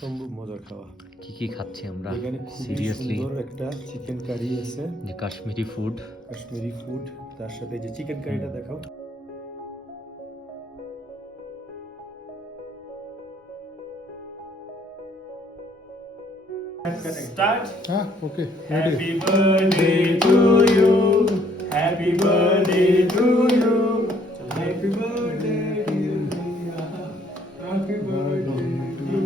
সম্ভব মজার খাওয়া। কি কি খাচ্ছি আমরা এখানে খুবই সিরিয়াসলি সুন্দর একটা চিকেন কারি আছে, যে কাশ্মীরি ফুড। কাশ্মীরি ফুড। তার সাথে যে চিকেন কারিটা দেখাও। Start. Okay. Happy birthday to you. Happy birthday to you. Happy birthday to you. Happy birthday to you.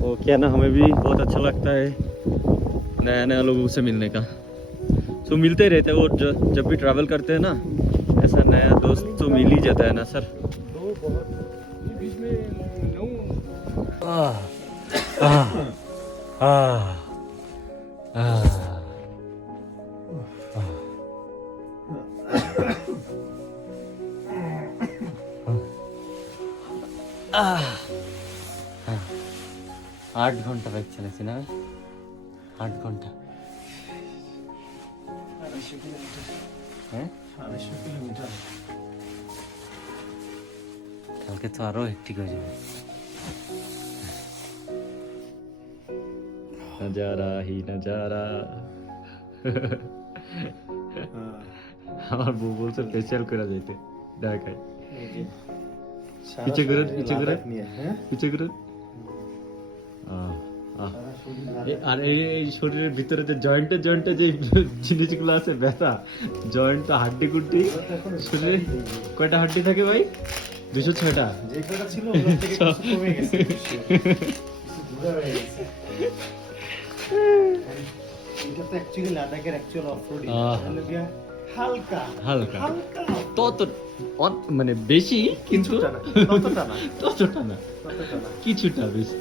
वो क्या ना हमें भी बहुत अच्छा लगता है नया नया लोगों से मिलने का। तो मिलते ही रहते हैं वो जब भी ट्रैवल करते हैं ना, ऐसा नया दोस्त तो मिल ही जाता है ना सर। आह, आह, आह, आह, आह। 8 ঘন্টা বাইক চালাইছি না, 8 ঘন্টা। হ্যাঁ, 250 কিলোমিটার। কালকে তো আরো হেক্টিক হয়ে যাবে। नजारा ही नजारा। আমার বউ বলছে ফেসিয়াল করে যাইতে দেখাই। পিছে ঘুরেন, পিছে ঘুরেন, পিছে ঘুরেন। আর এই শরীরের ভিতরে যে জয়েন্টে জয়েন্টে যে জিনিসগুলো আছে ব্যথা, জয়েন্ট তো হাড্ডি গুড্ডি, শরীরে কয়টা হাড্ডি থাকে ভাই? 206টা। যে কয়টা ছিল ওগুলো থেকে কিছু কমে গেছে, কিছু বুড়া হয়ে গেছে। এটা তো অ্যাকচুয়ালি লাদাখের অ্যাকচুয়াল অফরোডিং, হলো গিয়া হালকা হালকা হালকা তত মানে বেশি কিন্তু কিছুটা না, ততটা না, ততটা না, ততটা না। কিছুটা বেশি।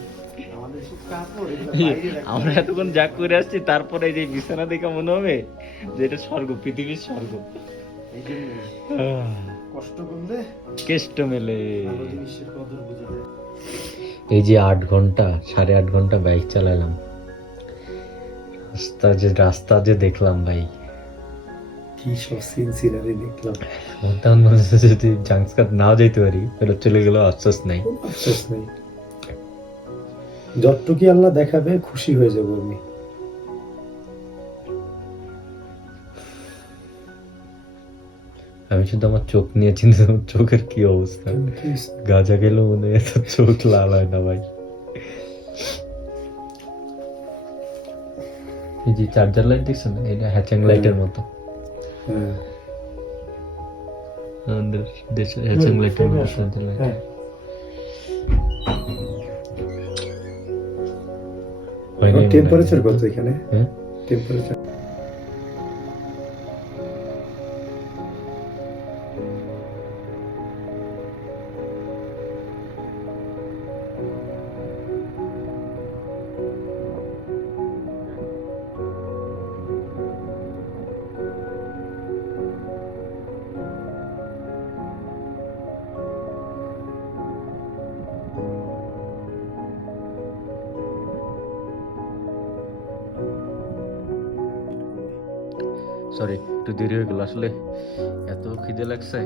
আমাদের সব কাপড় এগুলো এই, বাইরে রাখা। আমরা এতক্ষণ যা করে আসছি তারপরে এই যে বিছানা দেখে মনে হবে যে এটা স্বর্গ, পৃথিবীর স্বর্গ। এই জন্যই কষ্ট করলে কেষ্ট মেলে। ভালো জিনিসের কদর বোঝা যায়। এই যে 8 ঘন্টা 8.5 ঘন্টা বাইক চালালাম, রাস্তা যে দেখলাম ভাই, কি সব সিন সিনারি দেখলাম। বর্তমান মানুষ যদি জাংস্কার নাও যাইতে পারি ফেরত চলে গেলেও আফসোস নাই। আফসোস নেই, যতটুকু আল্লাহ দেখাবে খুশি হয়ে যাব আমি। আমি শুধু আমার চোখ নিয়ে চিন্তা করলাম, চোখের কি অবস্থা। গাঁজা গেলেও মনে হয় এত চোখ লাল হয় না ভাই। এই যে চার্জার লাইট দেখছেন, এটা হ্যাচিং লাইটের মতো। হ্যাঁ আমাদের দেশে হ্যাচিং লাইটের মতো চার্জার লাইট। হ্যাঁ, টেম্পারেচার কত এখানে? হ্যাঁ, টেম্পারেচার সরি একটু দেরি হয়ে গেল, আসলে এত খিদে লাগছে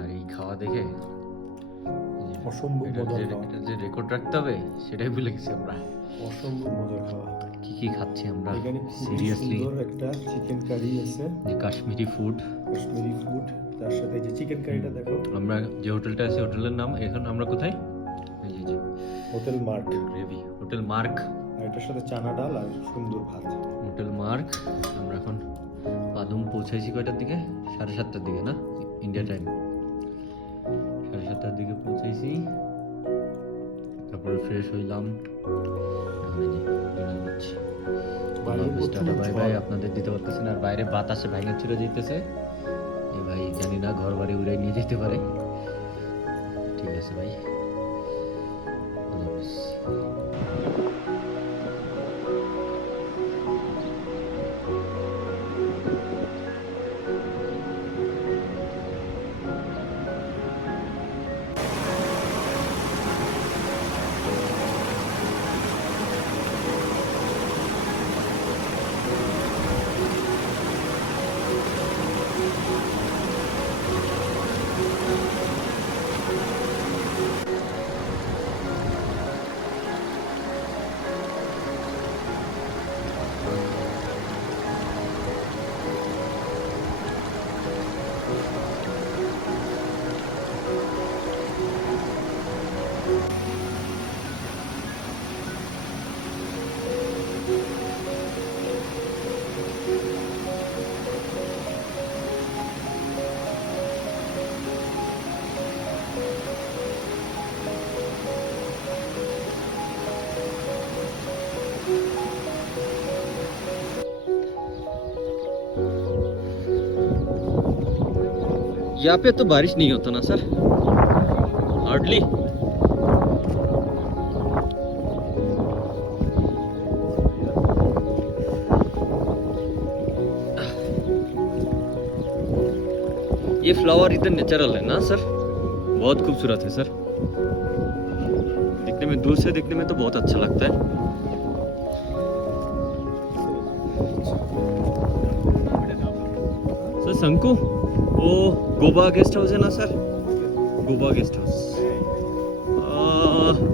আর এই খাওয়া দেখে অসম্ভব মজার খাওয়া। এটা যে রেকর্ড রাখতে হবে সেটাই ভুলে গেছি আমরা। অসম্ভব মজার খাওয়া। কি কি খাচ্ছি আমরা এখানে খুবই সিরিয়াসলি সুন্দর একটা চিকেন কারি আছে, যে কাশ্মীরি ফুড। কাশ্মীরি ফুড। তার সাথে যে চিকেন কারিটা দেখো। আমরা যে হোটেলটা আছে হোটেলের নাম, এখন আমরা কোথায়? এই যে hotel Mark. Gravy, hotel Mark. আর এটার সাথে চানা ডাল আর সুন্দর ভাত। Hotel Mark. আমরা এখন পাদুম পৌঁছাইছি কয়টার দিকে? 7:30টার দিকে না, ইন্ডিয়া টাইম 7:30টার দিকে পৌঁছাইছি। তারপরে ফ্রেশ হইলাম, এখন এই যে ডিনার করছি। Tata bye bye. আপনাদের দিতে পারতেছে না, আর বাইরে বাতাসে ভাইঙা ছিঁড়ে যেতেছে। এই ভাই জানি না ঘর বাড়ি উড়াই নিয়ে যেতে পারে। ঠিক আছে ভাই, আল্লাহ হাফেজ। यहाँ पे तो बारिश नहीं होता ना सर, हार्डली। ये फ्लावर इधर नेचुरल है ना सर, बहुत खूबसूरत है सर। दिखने में, दूर से देखने में तो बहुत अच्छा लगता है। सर शंकु, वो गोवा गेस्ट हाउस है ना सर, गोवा गेस्ट हाउस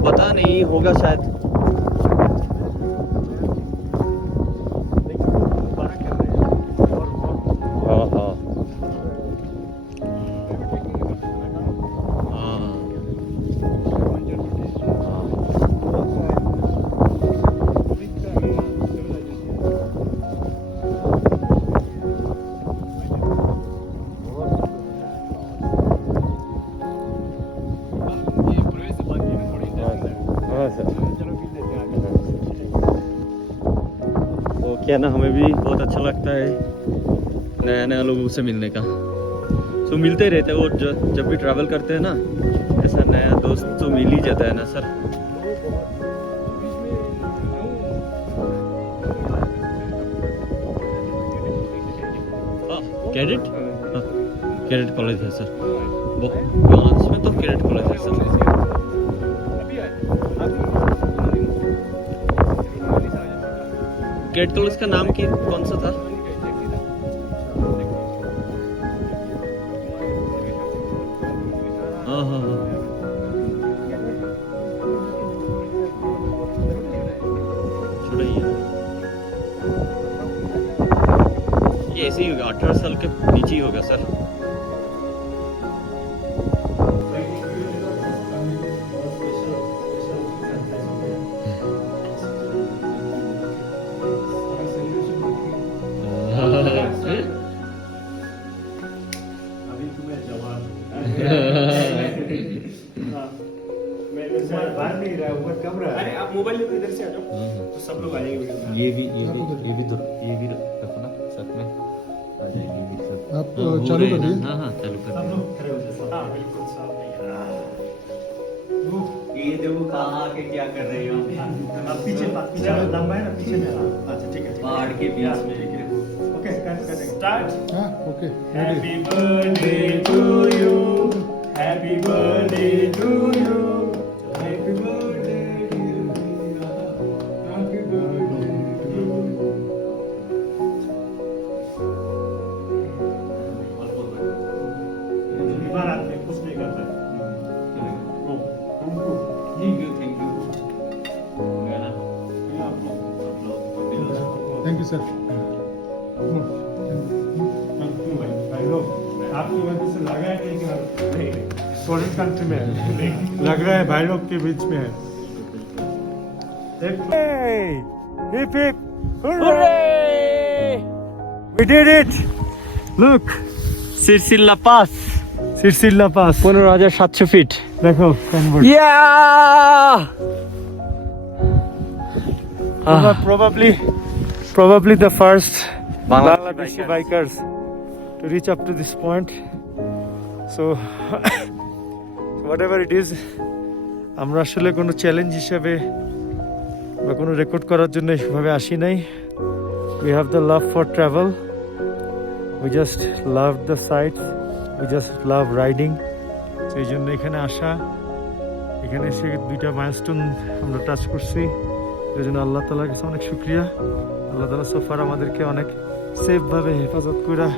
पता नहीं होगा शायद। हाँ हाँ तो क्या ना, हमें भी बहुत अच्छा लगता है नया नया लोगों से मिलने का। तो मिलते ही रहते हैं, वो जब भी ट्रैवल करते हैं ना, ऐसा नया दोस्त तो मिल ही जाता है ना सर। कैडेट, कैडेट कॉलेज है सर, वो बांग्लादेश में तो कैडेट कॉलेज है सर। कैडेट कॉलेज का नाम की कौन सा था? हाँ हाँ हाँ, छोड़ा ही है। ये ऐसे ही होगा, 18 साल के नीचे ही होगा सर। बाहर नहीं रहा, ऊपर कम रहा। अरे आप मोबाइल लेकर इधर से आ जाओ तो सब लोग आ जाएंगे वीडियो में। ये भी रखो ना साथ में, आ जाएंगे ये भी सब। आप हाँ, हो चालू रहे कर हैं ना? दिए? हाँ हाँ चालू कर सब दिए। लोग खड़े हो जाए। हाँ बिल्कुल साफ नहीं ये देखो कहाँ के क्या कर रहे हो, अब पीछे लंबा है ना, पीछे में। अच्छा ठीक है, पहाड़ के बीच में। ओके कर स्टार्ट। हाँ okay happy birthday to you, happy birthday to you, happy birthday to you, happy birthday to you. बार आते कुछ नहीं करता। Thank you sir. भाई लोग आपकी वजह से लगा है कि फॉरेन कंट्री में है, लग रहा है भाई लोग के बीच में है। Hip hip we did it, look, Sircilla pass, Sircilla pass 15,700 feet. देखो convert. Probably the first Bangladeshi bikers to reach up to this point. So whatever it is, আমরা আসলে কোনো চ্যালেঞ্জ হিসেবে বা কোনো রেকর্ড করার জন্য এইভাবে আসি নাই। We have the love for travel. We just love the sights. We just love riding. So এই জন্য এখানে আসা, এখানে এসে দুইটা মাইলস্টোন আমরা টাচ করছি। এই জন্য আল্লাহ তাআলার কাছে অনেক শুকরিয়া। আল্লাহ তাআলা সোফার আমাদেরকে অনেক সেফভাবে হেফাজত করে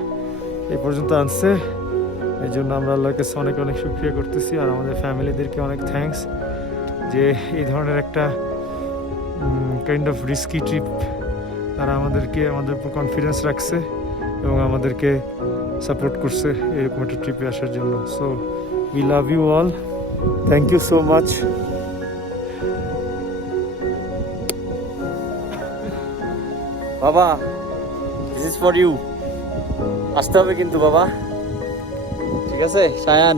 এই পর্যন্ত আনছে। এই জন্য আমরা আল্লাহর কাছে অনেক অনেক শুকরিয়া করতেছি, আর আমাদের ফ্যামিলিদেরকে অনেক থ্যাঙ্কস যে এই ধরনের একটা কাইন্ড অফ রিস্কি ট্রিপ তারা আমাদেরকে, আমাদের উপর কনফিডেন্স রাখছে এবং আমাদেরকে সাপোর্ট করছে এরকম একটা ট্রিপে আসার জন্য। So we love you all, thank you so much. বাবা, দিস ইজ ফর ইউ। আসতে হবে কিন্তু বাবা, ঠিক আছে সায়ান।